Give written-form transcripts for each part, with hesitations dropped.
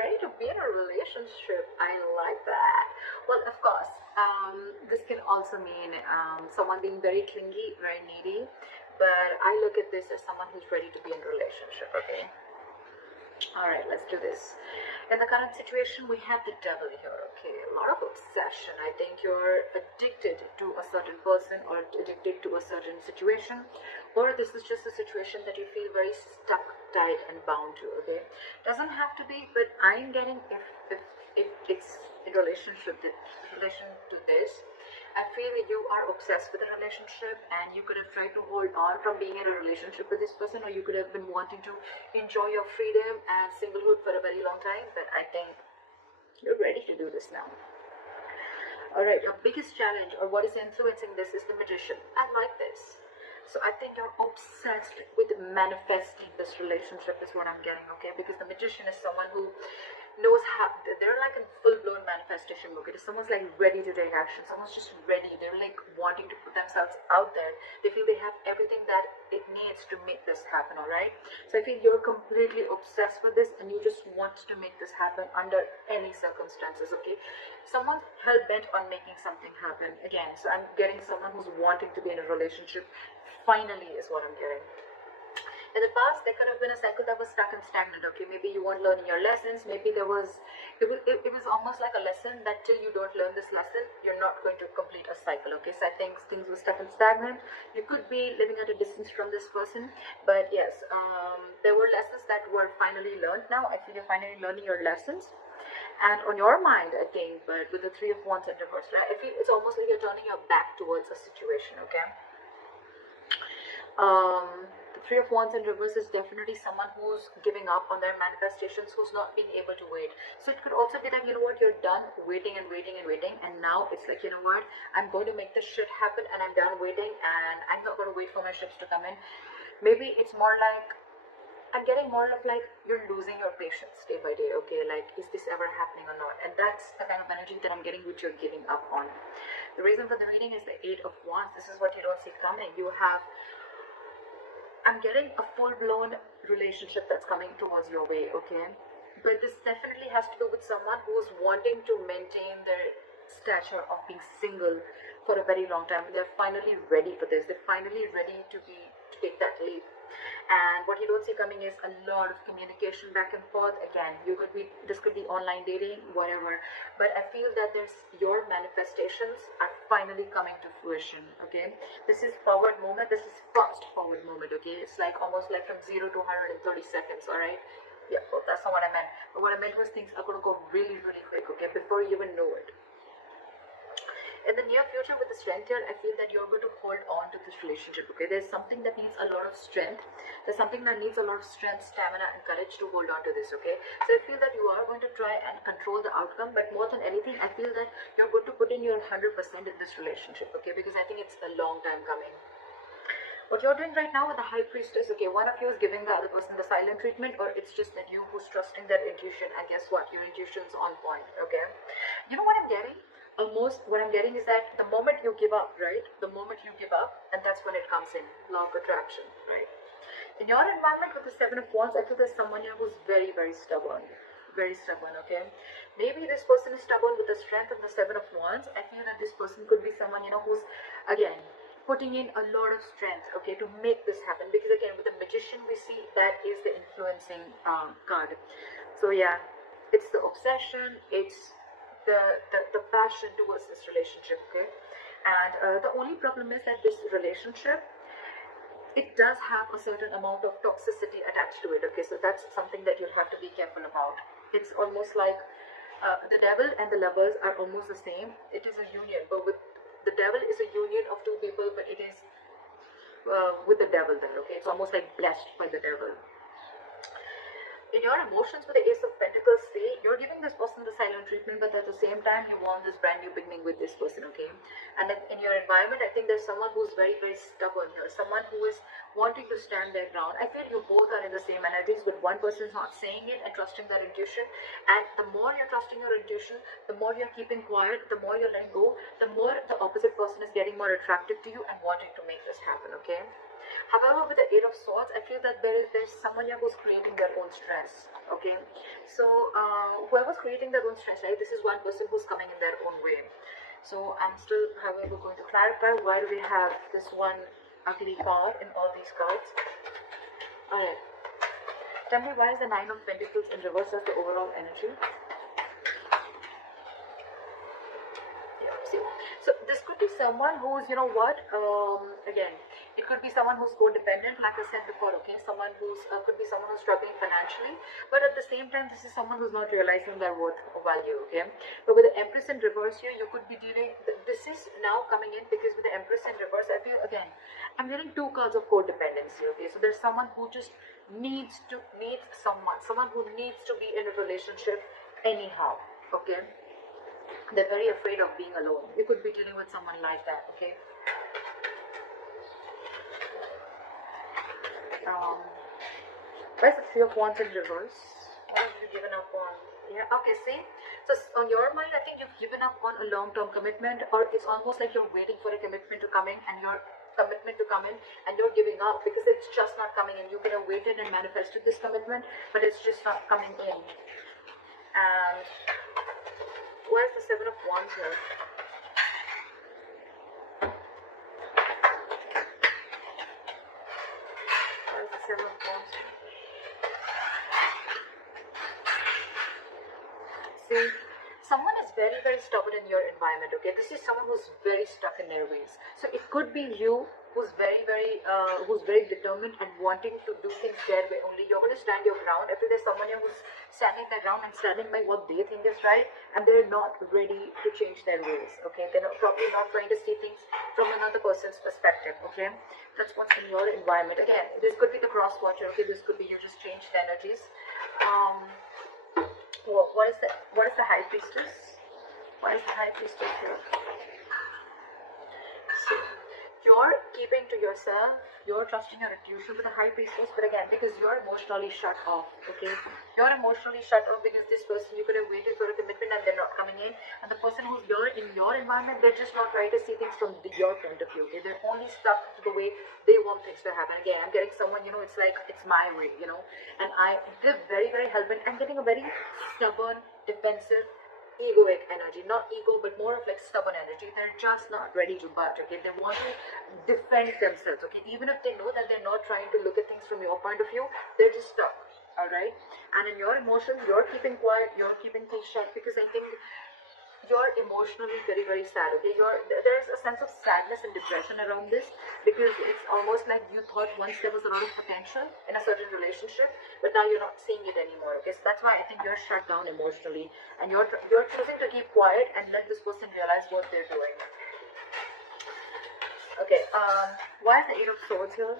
ready to be in a relationship. I like that. Well, of course, this can also mean someone being very clingy, very needy. But I look at this as someone who's ready to be in a relationship, okay? All right, let's do this. In the current situation, we have the devil here, okay? A lot of obsession. I think you're addicted to a certain person or addicted to a certain situation, or this is just a situation that you feel very stuck, tied, and bound to, okay? Doesn't have to be, but I'm getting if it's in relation to this, I feel that you are obsessed with a relationship and you could have tried to hold on from being in a relationship with this person, or you could have been wanting to enjoy your freedom and singlehood for a very long time, but I think you're ready to do this now. Alright, your biggest challenge or what is influencing this is the Magician. I like this. So I think you're obsessed with manifesting this relationship is what I'm getting, okay? Because the Magician is someone who knows how, they're like in full-blown manifestation mode. Someone's like ready to take action. Someone's just ready. They're like wanting to put themselves out there. They feel they have everything that it needs to make this happen, all right? So I feel you're completely obsessed with this and you just want to make this happen under any circumstances, okay? Someone's hell-bent on making something happen again. So I'm getting someone who's wanting to be in a relationship. Finally is what I'm getting. In the past, there could have been a cycle that was stuck and stagnant, okay? Maybe you weren't learning your lessons. Maybe it was almost like a lesson that till you don't learn this lesson, you're not going to complete a cycle, okay? So I think things were stuck and stagnant. You could be living at a distance from this person, but yes, there were lessons that were finally learned now. I feel you're finally learning your lessons. And on your mind, I think, but with the Three of Wands in reverse, right? I feel it's almost like you're turning your back towards a situation, okay? The Three of Wands in reverse is definitely someone who's giving up on their manifestations, who's not being able to wait. So it could also be that, you know what, you're done waiting and waiting and waiting, and now it's like, you know what, I'm going to make this shit happen and I'm done waiting and I'm not going to wait for my ships to come in. Maybe it's more like, I'm getting more of like you're losing your patience day by day, okay? Like, is this ever happening or not? And that's the kind of energy that I'm getting, which you're giving up on. The reason for the reading is the Eight of Wands. This is what you don't see coming. You have, I'm getting a full-blown relationship that's coming towards your way, okay? But this definitely has to do with someone who's wanting to maintain their stature of being single for a very long time. They're finally ready for this. They're finally ready to take that leap. And what you don't see coming is a lot of communication back and forth. Again, this could be online dating, whatever. But I feel that your manifestations are finally coming to fruition, okay? This is forward movement. This is fast forward movement, okay? It's like almost like from 0 to 100 in 30 seconds, all right? Yeah, well, that's not what I meant. But what I meant was things are going to go really, really quick, okay? Before you even know it. In the near future with the strength here, I feel that you're going to hold on to this relationship, okay? There's something that needs a lot of strength. There's something that needs a lot of strength, stamina, and courage to hold on to this, okay? So I feel that you are going to try and control the outcome, but more than anything, I feel that you're going to put in your 100% in this relationship, okay? Because I think it's a long time coming. What you're doing right now with the High Priestess, okay, one of you is giving the other person the silent treatment, or it's just that you who's trusting their intuition, and guess what? Your intuition's on point, okay? You know what I'm getting? Almost what I'm getting is that the moment you give up, right? The moment you give up, and that's when it comes in, law of attraction, right? In your environment with the Seven of Wands, I feel there's someone here who's very, very stubborn. Very stubborn, okay? Maybe this person is stubborn with the strength of the Seven of Wands. I feel that this person could be someone, you know, who's, again, putting in a lot of strength, okay, to make this happen. Because again, with the Magician, we see that is the influencing card. So yeah, it's the obsession, it's the passion towards this relationship, okay? And the only problem is that this relationship, it does have a certain amount of toxicity attached to it, okay? So that's something that you'll have to be careful about. It's almost like the devil and the lovers are almost the same. It is a union, but with the devil is a union of two people, but it is with the devil then, okay? It's almost like blessed by the devil. In your emotions with the Ace of Pentacles, see, you're giving this person the silent treatment, but at the same time, you want this brand new beginning with this person, okay? And in your environment, I think there's someone who's very, very stubborn here, someone who is wanting to stand their ground. I feel you both are in the same energies, but one person's not saying it and trusting their intuition. And the more you're trusting your intuition, the more you're keeping quiet, the more you're letting go, the more the opposite person is getting more attracted to you and wanting to make this happen, okay? However, with the Eight of Swords, I feel that there's someone here who's creating their own stress. Okay, so whoever's creating their own stress, right? This is one person who's coming in their own way. So I'm still, however, going to clarify why do we have this one ugly card in all these cards. Alright. Tell me, why is the Nine of Pentacles in reverse as the overall energy? Yeah, see. So this could be someone who's, you know what, again, it could be someone who's codependent, like I said before, okay? Someone who's, could be someone who's struggling financially, but at the same time, this is someone who's not realizing their worth or value, okay? But with the Empress in reverse here, you could be dealing, this is now coming in because with the Empress in reverse, I feel, again, I'm getting two cards of codependency, okay? So there's someone who just needs someone who needs to be in a relationship anyhow, okay? They're very afraid of being alone. You could be dealing with someone like that, okay? Where's the Three of Wands in reverse? What have you given up on? Yeah, okay, see? So on your mind, I think you've given up on a long-term commitment, or it's almost like you're waiting for a commitment to come in, and you're giving up because it's just not coming in. You could have waited and manifested this commitment, but it's just not coming in. And where's the Seven of Wands here? Where's the Seven of Wands here? See, someone is very, very stubborn in your environment, okay? This is someone who's very stuck in their ways. So it could be you who's very determined and wanting to do things their way only. You're going to stand your ground. I feel there's someone here who's standing their ground and standing by what they think is right, and they're not ready to change their ways, okay? They're probably not trying to see things from another person's perspective, okay? That's what's in your environment. Again, this could be the cross watcher, okay? This could be you just change the energies. What is the High Priestess? Why is the High Priestess here? So, you're keeping to yourself, you're trusting your intuition with the High Priestess, but again, because you're emotionally shut off, okay? You're emotionally shut off because this person, you could have waited for a commitment and they're not coming in, and the person who's in your environment, they're just not trying to see things from your point of view, okay? They're only stuck to the way they want things to happen. Again, I'm getting someone, you know, it's like, it's my way, you know, and they're very, very hell-bent. I'm getting a very stubborn, defensive, egoic energy, not ego, but more of like stubborn energy. They're just not ready to budge, okay? They want to defend themselves, okay? Even if they know that they're not trying to look at things from your point of view, they're just stuck, all right? And in your emotions, you're keeping quiet, you're keeping things shut, because I think you're emotionally very, very sad, okay? There's a sense of sadness and depression around this, because it's almost like you thought once there was a lot of potential in a certain relationship, but now you're not seeing it anymore, okay? So that's why I think you're shut down emotionally, and you're choosing to keep quiet and let this person realize what they're doing. Okay, why is the Eight of Swords here?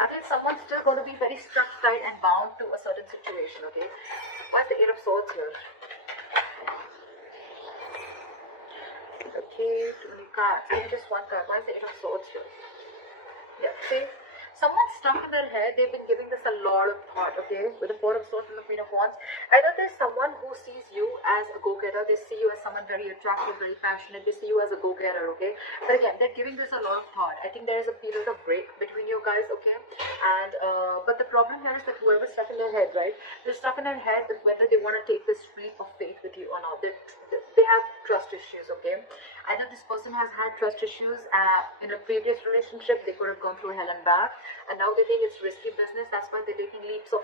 I think someone's still going to be very stuck, tight, and bound to a certain situation, okay? Why is the Eight of Swords here? Okay, too many cards. Maybe just one card. Why is the Eight of Swords here? Yeah, see? Someone's stuck in their head. They've been giving this a lot of thought, okay? With the Four of Swords and the Queen of Wands. Either there's someone who sees you as a go-getter. They see you as someone very attractive, very passionate. They see you as a go-getter, okay? But again, they're giving this a lot of thought. I think there is a period of break between you guys, okay? And, but the problem here is that whoever's stuck in their head, right? They're stuck in their head with whether they want to take this leap of faith with you or not. They have trust issues, okay? Either this person has had trust issues in a previous relationship, they could have gone through hell and back, and now they think it's risky business. That's why they're taking leaps of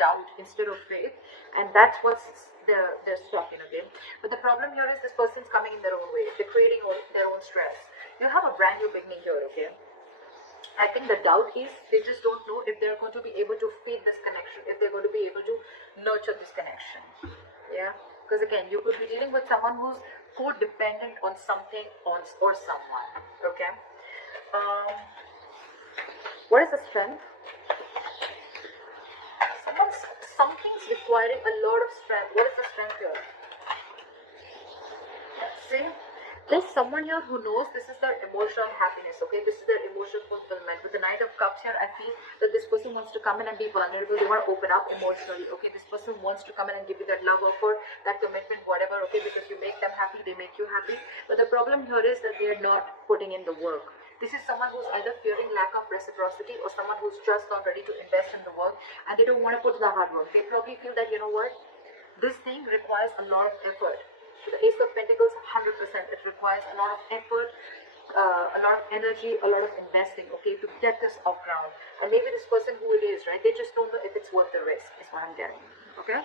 doubt instead of faith, and that's what's they're stuck in, okay? But the problem here is this person's coming in their own way. They're creating their own stress. You have a brand new beginning here, okay? I think the doubt is they just don't know if they're going to be able to feed this connection, if they're going to be able to nurture this connection, yeah? Because again, you could be dealing with someone who's codependent on something or someone, okay? What is the strength? Something's requiring a lot of strength. What is the strength here? See? There's someone here who knows this is their emotional happiness, okay? This is their emotional fulfillment. With the Knight of Cups here, I feel that this person wants to come in and be vulnerable. They want to open up emotionally, okay? This person wants to come in and give you that love offer, that commitment, whatever, okay? Because you make them happy, they make you happy. But the problem here is that they're not putting in the work. This is someone who's either fearing lack of reciprocity or someone who's just not ready to invest in the work and they don't want to put in the hard work. They probably feel that, you know what, this thing requires a lot of effort. So the Ace of Pentacles, 100%, it requires a lot of effort, a lot of energy, a lot of investing, okay, to get this off ground. And maybe this person who it is, right, they just don't know if it's worth the risk, is what I'm getting, okay?